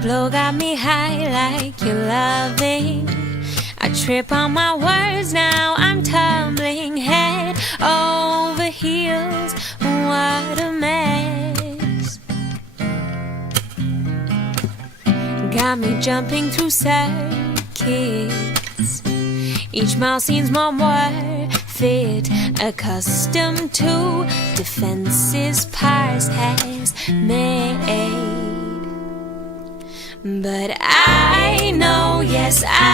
blow got me high like you're loving. I trip on my words now, I'm tumbling head over heels. What a mess. Got me jumping through circuits. Each mile seems more worth it. Accustomed to defenses past has made. But I know, yes, I